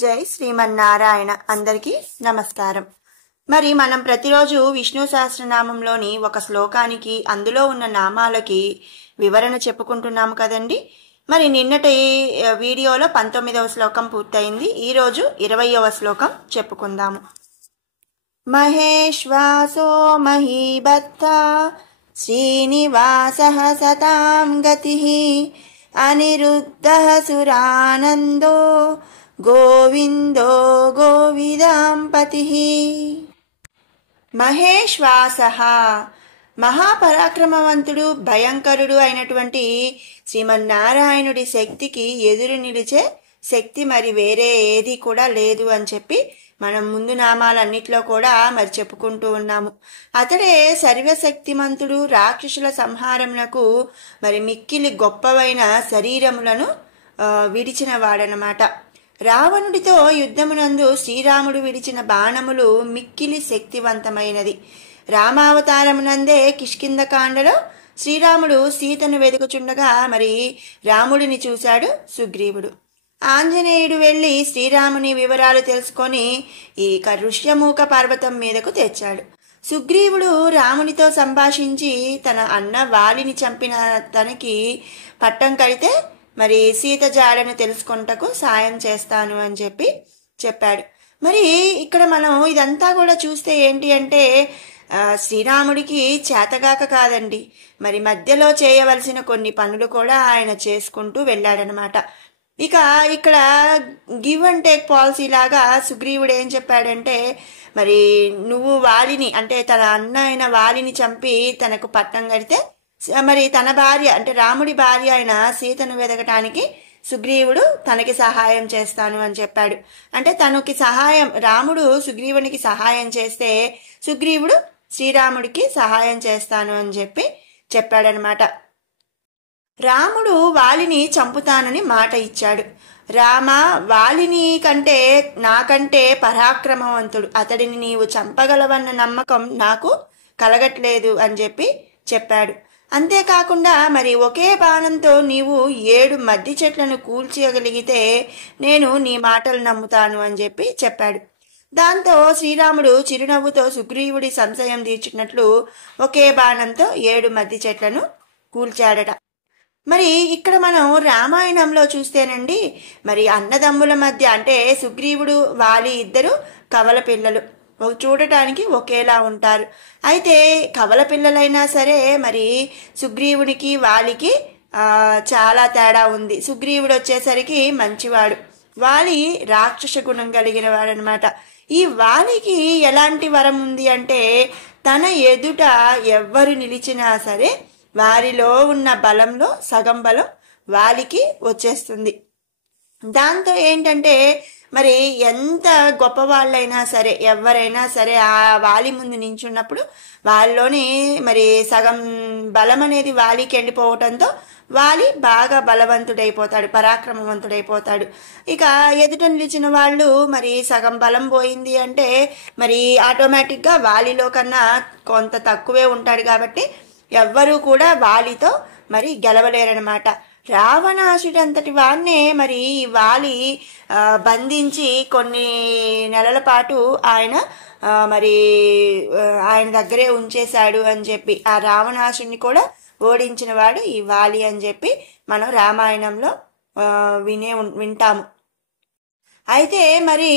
జై శ్రీమన్నారాయణ. అందరికీ నమస్కారం. మరి మనం ప్రతిరోజు విష్ణు సహస్రనామంలోని ఒక శ్లోకానికి అందులో ఉన్న నామాలకి వివరణ చెప్పుకుంటున్నాము కదండి. మరి నిన్నటి వీడియోలో 19వ శ్లోకం పూర్తయింది. ఈరోజు 20వ శ్లోకం చెప్పుకుందాము. మహేశ్వాసో మహీభర్త శ్రీనివాసః సతాం గతిః అనిరుద్ధః సురానందో గోవిందో గోవిదాంపతిః. మహేశ్వాసః మహాపరాక్రమవంతుడు భయంకరుడు అయినటువంటి శ్రీమన్నారాయణుడి శక్తికి ఎదురు నిలిచే శక్తి మరి వేరే ఏది కూడా లేదు అని చెప్పి మనం ముందు నామాలన్నిట్లో కూడా మరి చెప్పుకుంటూ ఉన్నాము. అతడే సర్వశక్తిమంతుడు, రాక్షసుల సంహారమునకు మరి మిక్కిలి గొప్పవైన శరీరములను విడిచిన వాడనమాట. రావణుడితో యుద్ధమునందు శ్రీరాముడు విడిచిన బాణములు మిక్కిలి శక్తివంతమైనది. రామావతారమునందే కిష్కింధకాండలో శ్రీరాముడు సీతను వెతుకుచుండగా మరి రాముడిని చూశాడు సుగ్రీవుడు. ఆంజనేయుడు వెళ్లి శ్రీరాముని వివరాలు తెలుసుకొని ఈ ఋష్యమూక పర్వతం మీదకు తెచ్చాడు. సుగ్రీవుడు రామునితో సంభాషించి తన అన్న వాలిని చంపిన తనకి పట్టం కడితే మరి సీత జాడను తెలుసుకొనుటకు సాయం చేస్తాను అని చెప్పాడు. మరి ఇక్కడ మనం ఇదంతా కూడా చూస్తే ఏంటి అంటే శ్రీరాముడికి చేతగాక కాదండి, మరి మధ్యలో చేయవలసిన కొన్ని పనులు కూడా ఆయన చేసుకుంటూ వెళ్ళాడనమాట. ఇక ఇక్కడ గివ్ అండ్ టేక్ పాలసీ లాగా సుగ్రీవుడు ఏం చెప్పాడంటే, మరి నువ్వు వాలిని అంటే తన అన్న అయిన వాలిని చంపి తనకు పట్టం కడితే మరి తన భార్య అంటే రాముడి భార్య అయిన సీతను వెదకటానికి సుగ్రీవుడు తనకి సహాయం చేస్తాను అని చెప్పాడు. అంటే తనకి సహాయం, రాముడు సుగ్రీవునికి సహాయం చేస్తే సుగ్రీవుడు శ్రీరాముడికి సహాయం చేస్తాను అని చెప్పాడనమాట. రాముడు వాలిని చంపుతానని మాట ఇచ్చాడు. రామ, వాలిని కంటే నాకంటే పరాక్రమవంతుడు, అతడిని నీవు చంపగలవన్న నమ్మకం నాకు కలగట్లేదు అని చెప్పాడు. అంతేకాకుండా మరి ఒకే బాణంతో నీవు 7 మద్ది చెట్లను కూల్చేయగలిగితే నేను నీ మాటలు నమ్ముతాను అని చెప్పాడు. దాంతో శ్రీరాముడు చిరునవ్వుతో సుగ్రీవుడి సంశయం తీర్చినట్లు ఒకే బాణంతో 7 మద్ది చెట్లను కూల్చాడట. మరి ఇక్కడ మనం రామాయణంలో చూస్తేనండి, మరి అన్నదమ్ముల మధ్య అంటే సుగ్రీవుడు వాలి ఇద్దరు కవల పిల్లలు, చూడటానికి ఒకేలా ఉంటారు. అయితే కవల పిల్లలైనా సరే మరి సుగ్రీవుడికి వాలికి చాలా తేడా ఉంది. సుగ్రీవుడు వచ్చేసరికి మంచివాడు, వాలి రాక్షస గుణం కలిగిన వాడనమాట. ఈ వాలికి ఎలాంటి వరం ఉంది అంటే తన ఎదుట ఎవ్వరు నిలిచినా సరే వారిలో ఉన్న బలంలో సగం బలం వాలికి వచ్చేస్తుంది. దాంతో ఏంటంటే మరి ఎంత గొప్ప వాళ్ళైనా సరే ఎవరైనా సరే ఆ వాలి ముందు నించున్నప్పుడు వాళ్ళలోని మరి సగం బలం అనేది వాలికి ఎండిపోవటంతో వాలి బాగా బలవంతుడైపోతాడు, పరాక్రమవంతుడైపోతాడు. ఇక ఎదుట నిలిచిన వాళ్ళు మరి సగం బలం పోయింది అంటే మరి ఆటోమేటిక్గా వాలిలో కన్నా కొంత తక్కువే ఉంటాడు. కాబట్టి ఎవ్వరూ కూడా వాలితో మరి గెలవలేరనమాట. రావణాసుడంతటి వాడినే మరి వాలి బంధించి కొన్ని నెలల పాటు ఆయన దగ్గరే ఉంచేశాడు అని ఆ రావణాసుడిని కూడా ఓడించిన వాడు ఈ వాలి అని మనం రామాయణంలో వింటాము. అయితే మరి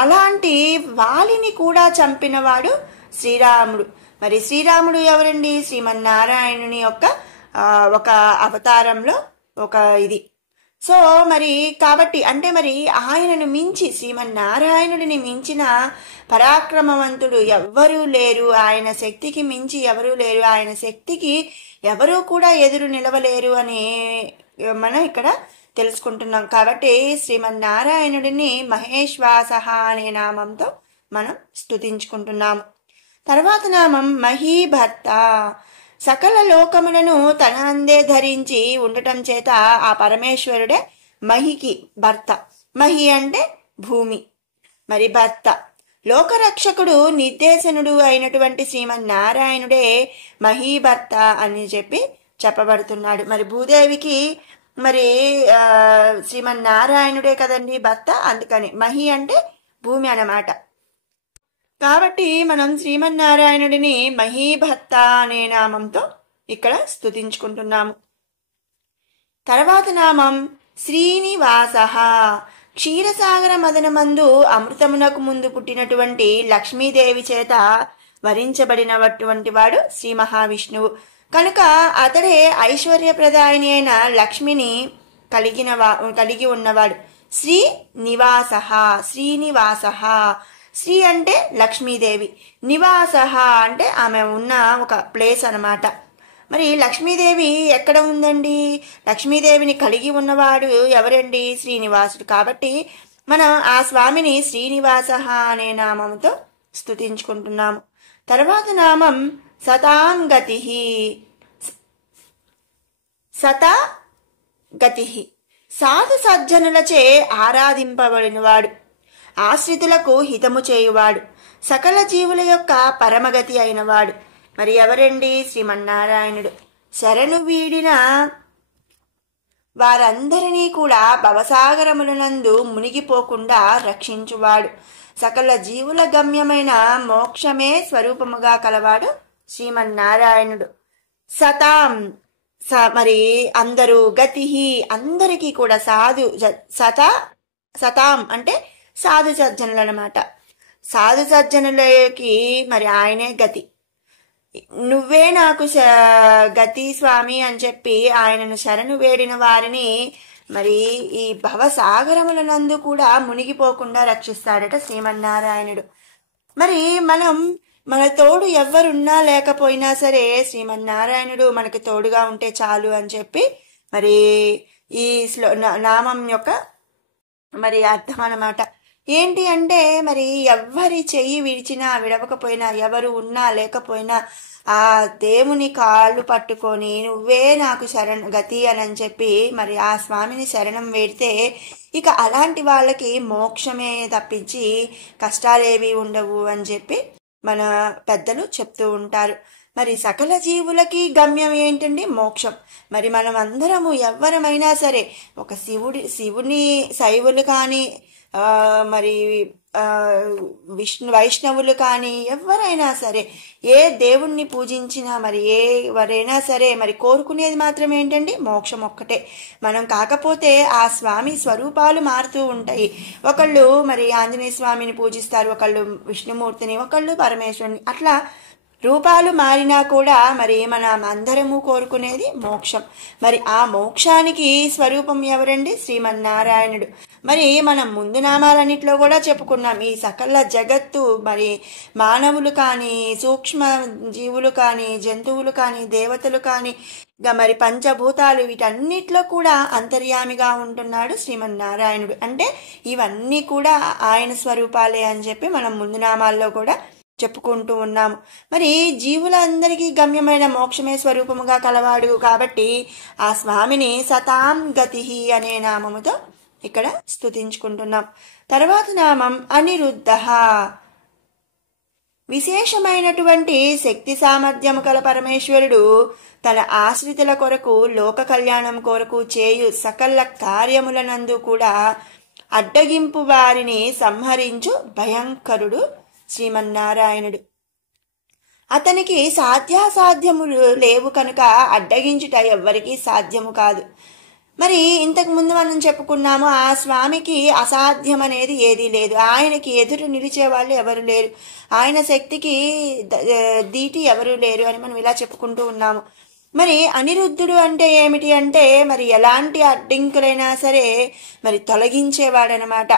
అలాంటి వాలిని కూడా చంపినవాడు శ్రీరాముడు. మరి శ్రీరాముడు ఎవరండి? శ్రీమన్నారాయణుని యొక్క ఒక అవతారంలో ఒక ఇది. సో మరి కాబట్టి అంటే మరి ఆయనను మించి శ్రీమన్నారాయణుడిని మించిన పరాక్రమవంతుడు ఎవ్వరూ లేరు, ఆయన శక్తికి మించి ఎవరూ లేరు, ఆయన శక్తికి ఎవరూ కూడా ఎదురు నిలవలేరు అని మనం ఇక్కడ తెలుసుకుంటున్నాం. కాబట్టి శ్రీమన్నారాయణుడిని మహేశ్వాసః అనే నామంతో మనం స్తుతించుకుంటున్నాము. తర్వాత నామం మహీభర్త. సకల లోకములను తన అందే ధరించి ఉండటం చేత ఆ పరమేశ్వరుడే మహికి భర్త. మహి అంటే భూమి, మరి భర్త. లోకరక్షకుడు నిర్దేశనుడు అయినటువంటి శ్రీమన్నారాయణుడే మహీభర్త అని చెప్పబడుతున్నాడు. మరి భూదేవికి మరి శ్రీమన్నారాయణుడే కదండి భర్త, అందుకని మహి అంటే భూమి అన్నమాట. కాబట్టి మనం శ్రీమన్నారాయణుడిని మహీభర్త అనే నామంతో ఇక్కడ స్తుతించుకుంటున్నాము. తర్వాత నామం శ్రీనివాస. క్షీరసాగర మదనమందు అమృతమునకు ముందు పుట్టినటువంటి లక్ష్మీదేవి చేత వరించబడినటువంటి వాడు శ్రీ మహావిష్ణువు కనుక అతడే ఐశ్వర్యప్రదాయిని అయిన లక్ష్మిని కలిగి ఉన్నవాడు. శ్రీనివాస, శ్రీనివాస. శ్రీ అంటే లక్ష్మీదేవి, నివాస అంటే ఆమె ఉన్న ఒక ప్లేస్ అన్నమాట. మరి లక్ష్మీదేవి ఎక్కడ ఉందండి? లక్ష్మీదేవిని కలిగి ఉన్నవాడు ఎవరండి? శ్రీనివాసుడు. కాబట్టి మనం ఆ స్వామిని శ్రీనివాస అనే నామంతో స్తుతించుకుంటున్నాము. తర్వాత నామం సతాం గతి. సతా గతి, సాధు సజ్జనులచే ఆరాధింపబడినవాడు, ఆశ్రితులకు హితము చేయువాడు, సకల జీవుల యొక్క పరమగతి అయినవాడు. మరి ఎవరండి? శ్రీమన్నారాయణుడు. శరణు వీడిన వారందరినీ కూడా భవసాగరములనందు మునిగిపోకుండా రక్షించువాడు, సకల జీవుల గమ్యమైన మోక్షమే స్వరూపముగా కలవాడు శ్రీమన్నారాయణుడు. సతాం మరి అందరూ, గతి అందరికీ కూడా, సతాం అంటే సాధు సజ్జనులు అన్నమాట. సాధు సజ్జనులకి మరి ఆయనే గతి. నువ్వే నాకు గతి స్వామి అని చెప్పి ఆయనను శరణు వేడిన వారిని మరి ఈ భవసాగరములనందు కూడా మునిగిపోకుండా రక్షిస్తాడట శ్రీమన్నారాయణుడు. మరి మన తోడు ఎవ్వరున్నా లేకపోయినా సరే శ్రీమన్నారాయణుడు మనకి తోడుగా ఉంటే చాలు అని చెప్పి మరి ఈ నామం యొక్క మరి అర్థం అన్నమాట. ఏంటి అంటే మరి ఎవ్వరి చెయ్యి విడిచినా విడవకపోయినా, ఎవరు ఉన్నా లేకపోయినా ఆ దేవుని కాళ్ళు పట్టుకొని నువ్వే నాకు గతి అని చెప్పి మరి ఆ స్వామిని శరణం వేడితే ఇక అలాంటి వాళ్ళకి మోక్షమే తప్పించి కష్టాలేవి ఉండవు అని చెప్పి మన పెద్దలు చెప్తూ ఉంటారు. మరి సకల జీవులకి గమ్యం ఏంటండి? మోక్షం. మరి మనం అందరము ఎవ్వరమైనా సరే ఒక శివుని శైవులు కానీ మరి వైష్ణవులు కానీ ఎవరైనా సరే ఏ దేవుణ్ణి పూజించినా మరి ఎవరైనా సరే మరి కోరుకునేది మాత్రం ఏంటండి? మోక్షం ఒక్కటే. మనం కాకపోతే ఆ స్వామి స్వరూపాలు మారుతూ ఉంటాయి. ఒకళ్ళు మరి ఆంజనేయ స్వామిని పూజిస్తారు, ఒకళ్ళు విష్ణుమూర్తిని, ఒకళ్ళు పరమేశ్వరుని, అట్లా రూపాలు మారినా కూడా మరి మనం అందరము కోరుకునేది మోక్షం. మరి ఆ మోక్షానికి స్వరూపం ఎవరండి? శ్రీమన్నారాయణుడు. మరి మనం ముందు నామాలన్నిట్లో కూడా చెప్పుకున్నాం. ఈ సకల జగత్తు మరి మానవులు కానీ, సూక్ష్మ జీవులు కానీ, జంతువులు కానీ, దేవతలు కానీ, మరి పంచభూతాలు, వీటన్నిటిలో కూడా అంతర్యామిగా ఉంటున్నాడు శ్రీమన్నారాయణుడు. అంటే ఇవన్నీ కూడా ఆయన స్వరూపాలే అని చెప్పి మనం ముందు నామాల్లో కూడా చెప్పుకుంటూ ఉన్నాము. మరి జీవులందరికీ గమ్యమైన మోక్షమే స్వరూపముగా కలవాడు కాబట్టి ఆ స్వామిని సతాం గతి అనే నామముతో ఇక్కడ స్తుతించుకుంటున్నాం. తర్వాత నామం అనిరుద్ధ. విశేషమైనటువంటి శక్తి సామర్థ్యము కల పరమేశ్వరుడు తన ఆశ్రితుల కొరకు, లోక కళ్యాణం కొరకు చేయు సకల కార్యములనందు కూడా అడ్డగింపు వారిని సంహరించు భయంకరుడు శ్రీమన్నారాయణుడు. అతనికి సాధ్యాసాధ్యములు లేవు కనుక అడ్డగించుట ఎవ్వరికీ సాధ్యము కాదు. మరి ఇంతకు ముందు మనం చెప్పుకున్నాము, ఆ స్వామికి అసాధ్యం అనేది ఏదీ లేదు. ఆయనకి ఎదురు నిలిచే వాళ్ళు ఎవరు లేరు, ఆయన శక్తికి దీటి ఎవరు లేరు అని మనం ఇలా చెప్పుకుంటూ ఉన్నాము. మరి అనిరుద్ధుడు అంటే ఏమిటి అంటే మరి ఎలాంటి అడ్డంకులైనా సరే మరి తొలగించేవాడనమాట.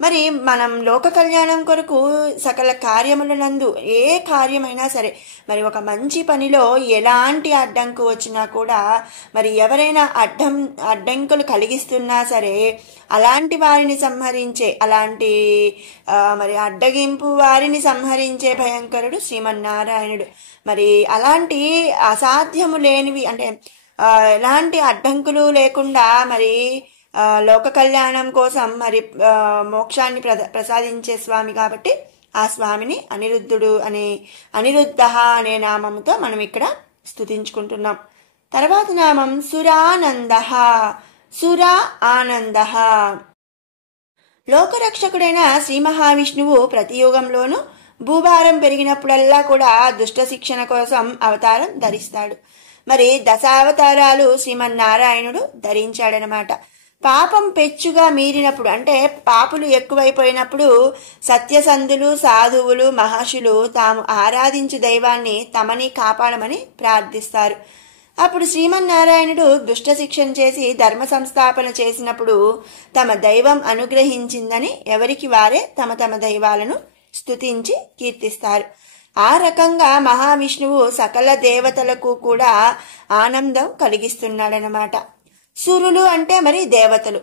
మరి మనం లోక కళ్యాణం కొరకు సకల కార్యములనందు ఏ కార్యమైనా సరే మరి ఒక మంచి పనిలో ఎలాంటి అడ్డంకు వచ్చినా కూడా మరి ఎవరైనా అడ్డంకులు కలిగిస్తున్నా సరే అలాంటి వారిని సంహరించే, అలాంటి మరి అడ్డగింపు వారిని సంహరించే భయంకరుడు శ్రీమన్నారాయణుడు. మరి అలాంటి అసాధ్యము లేనివి అంటే ఎలాంటి అడ్డంకులు లేకుండా మరి లోక కళ్యాణం కోసం మరి మోక్షాన్ని ప్రసాదించే స్వామి కాబట్టి ఆ స్వామిని అనిరుద్ధ అనే నామముతో మనం ఇక్కడ స్తుతించుకుంటున్నాం. తర్వాత నామం సురానంద. సుర ఆనంద. లోకరక్షకుడైన శ్రీ మహావిష్ణువు ప్రతి యుగంలోనూ భూభారం పెరిగినప్పుడల్లా కూడా దుష్ట శిక్షణ కోసం అవతారం ధరిస్తాడు. మరి దశావతారాలు శ్రీమన్నారాయణుడు ధరించాడనమాట. పాపం పెచ్చుగా మీరినప్పుడు, అంటే పాపులు ఎక్కువైపోయినప్పుడు సత్యసంధులు, సాధువులు, మహర్షులు తాము ఆరాధించు దైవాన్ని తమని కాపాడమని ప్రార్థిస్తారు. అప్పుడు శ్రీమన్నారాయణుడు దుష్ట శిక్షణ చేసి ధర్మ సంస్థాపన చేసినప్పుడు తమ దైవం అనుగ్రహించిందని ఎవరికి వారే తమ తమ దైవాలను స్తుతించి కీర్తిస్తారు. ఆ రకంగా మహావిష్ణువు సకల దేవతలకు కూడా ఆనందం కలిగిస్తున్నాడనమాట. సురులు అంటే మరి దేవతలు,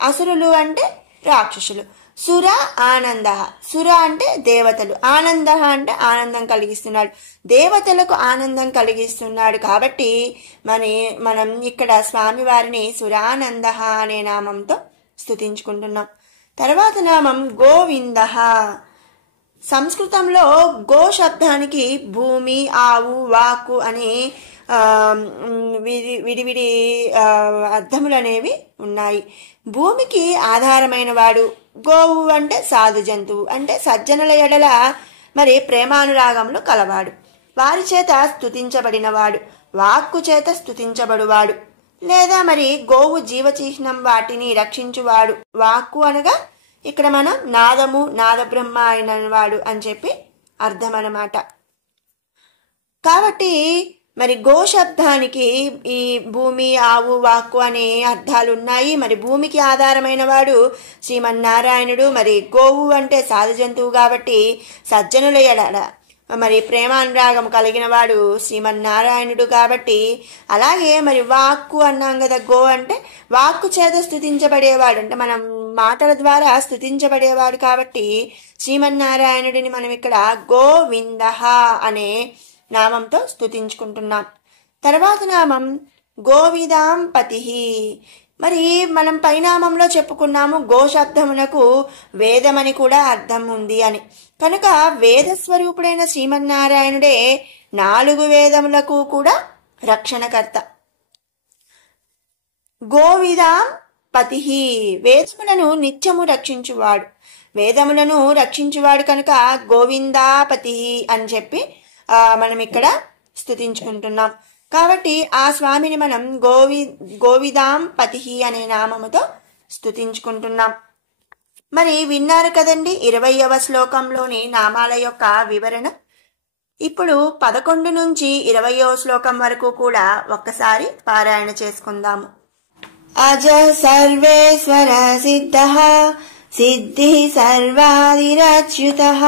అసురులు అంటే రాక్షసులు. సుర ఆనంద, సుర అంటే దేవతలు, ఆనంద అంటే ఆనందం కలిగిస్తున్నాడు. దేవతలకు ఆనందం కలిగిస్తున్నాడు కాబట్టి మనం ఇక్కడ స్వామివారిని సురానంద అనే నామంతో స్తుతించుకుంటున్నాం. తర్వాత నామం గోవింద. సంస్కృతంలో గో శబ్దానికి భూమి, ఆవు, వాక్కు అని విడివిడి అర్థములు అనేవి ఉన్నాయి. భూమికి ఆధారమైన వాడు, గోవు అంటే సాధు జంతువు, అంటే సజ్జనుల ఎడల మరి ప్రేమానురాగములు కలవాడు, వారి చేత స్తుతించబడినవాడు, వాక్కు చేత స్తుతించబడువాడు, లేదా మరి గోవు జీవచిహ్నం వాటిని రక్షించువాడు. వాక్కు అనగా ఇక్కడ మనం నాదము, నాదబ్రహ్మ అయిన వాడు అని చెప్పి అర్థం అన్నమాట. కాబట్టి మరి గో శబ్దానికి ఈ భూమి, ఆవు, వాక్కు అనే అర్థాలు ఉన్నాయి. మరి భూమికి ఆధారమైన వాడు శ్రీమన్నారాయణుడు, మరి గోవు అంటే సాధు జంతువు కాబట్టి సజ్జనుల ఎడల మరి ప్రేమానురాగం కలిగిన వాడు శ్రీమన్నారాయణుడు కాబట్టి. అలాగే మరి వాక్కు అన్నాం కదా, గో అంటే వాక్కు చేత స్తుతించబడేవాడు, అంటే మనం మాటల ద్వారా స్తుతించబడేవాడు కాబట్టి శ్రీమన్నారాయణుడిని మనం ఇక్కడ గోవింద అనే నామంతో స్తుతించుకుంటున్నాం. తర్వాత నామం గోవిదాం పతి. మరి మనం పైనామంలో చెప్పుకున్నాము గో శబ్దమునకు వేదమని కూడా అర్థం ఉంది అని. కనుక వేదస్వరూపుడైన శ్రీమన్నారాయణుడే 4 వేదములకు కూడా రక్షణకర్త. గోవిదాం పతి, వేదములను నిత్యము రక్షించువాడు, వేదములను రక్షించువాడు కనుక గోవిందాపతి అని చెప్పి మనం ఇక్కడ స్తుతించుకుంటున్నాం. కాబట్టి ఆ స్వామిని మనం గోవిదాం పతి అనే నామముతో స్తుతించుకుంటున్నాం. మరి విన్నారు కదండి 20వ శ్లోకంలోని నామాల యొక్క వివరణ. ఇప్పుడు 11 నుంచి 20వ శ్లోకం వరకు కూడా ఒక్కసారి పారాయణ చేసుకుందాము. అజ సర్వేశ్వర సిద్ధ సిద్ధి సర్వాదిరచ్యుతః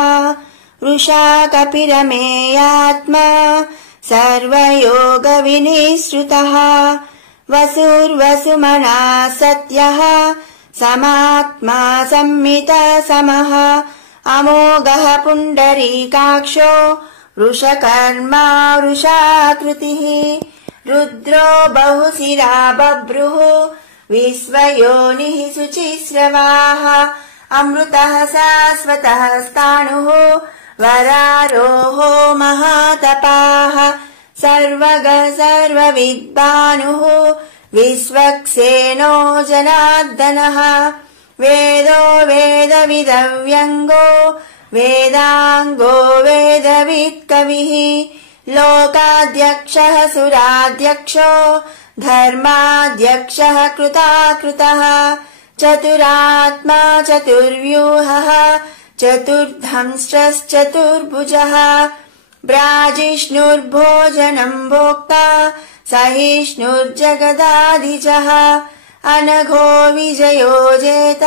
వృషా కపిరమేయాత్మా సర్వయోగ వినిశ్రుతః వసుర్వసుమనా సత్యః సమాత్మా సంమిత సమః అమోఘః పుండరీకాక్షో వృషకర్మా వృషాకృతిః రుద్రో బహుశిరా బభ్రుః విశ్వయోనిః శుచిస్రవాః అమృతః శాశ్వతః స్థాణుః వరారోహో మహాతపాః సర్వగః సర్వవిద్వానుః విశ్వక్సేనో జనార్దనః వేదో వేదవిదవ్యంగో వేదాంగో వేదవిత్కవిః లోకాధ్యక్షః సురాధ్యక్షో ధర్మాధ్యక్షः కృతాకృతः చతురాత్మా చతుర్వ్యూహः చతుర్ధంశ్చతుర్భుజः బ్రాజిష్ణుర్భోజనం భోక్తా సహిష్ణుర్జగదాదిజः అనఘో విజయో జేత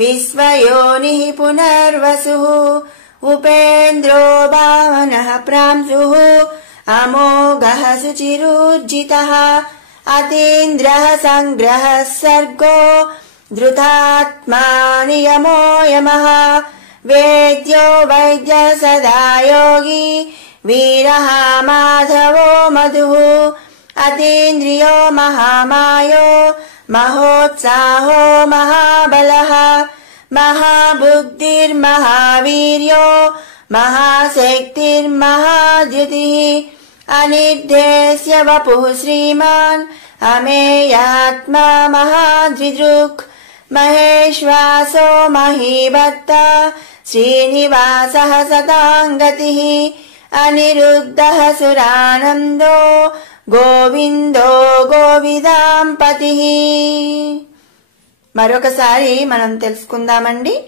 విశ్వయోనిః పునర్వసుః ఉపేంద్రో భావనః ప్రాంశుః అమోఘః శుచిరూర్జితः అతీంద్రః సంగ్రహः సర్గో ధృతాత్మా నియమో యమః వేద్యో వైద్య సదా యోగి వీరః మాధవో మధుః అతీంద్రియో మహామాయో మహోత్సాహో మహాబలః మహాబుద్ధిర్మహావీర్యో మహాశక్తిర్మహాద్యుతిః అనిర్దేశ్య వపుః శ్రీమాన్ అమేయాత్మా మహాద్విదృక్ మహేశ్వాసో మహీభక్త శ్రీనివాసః సతాంగతిః అనిరుద్ధః సురానందో గోవిందో గోవిదాంపతిః. మరొకసారి మనం తెలుసుకుందామండి.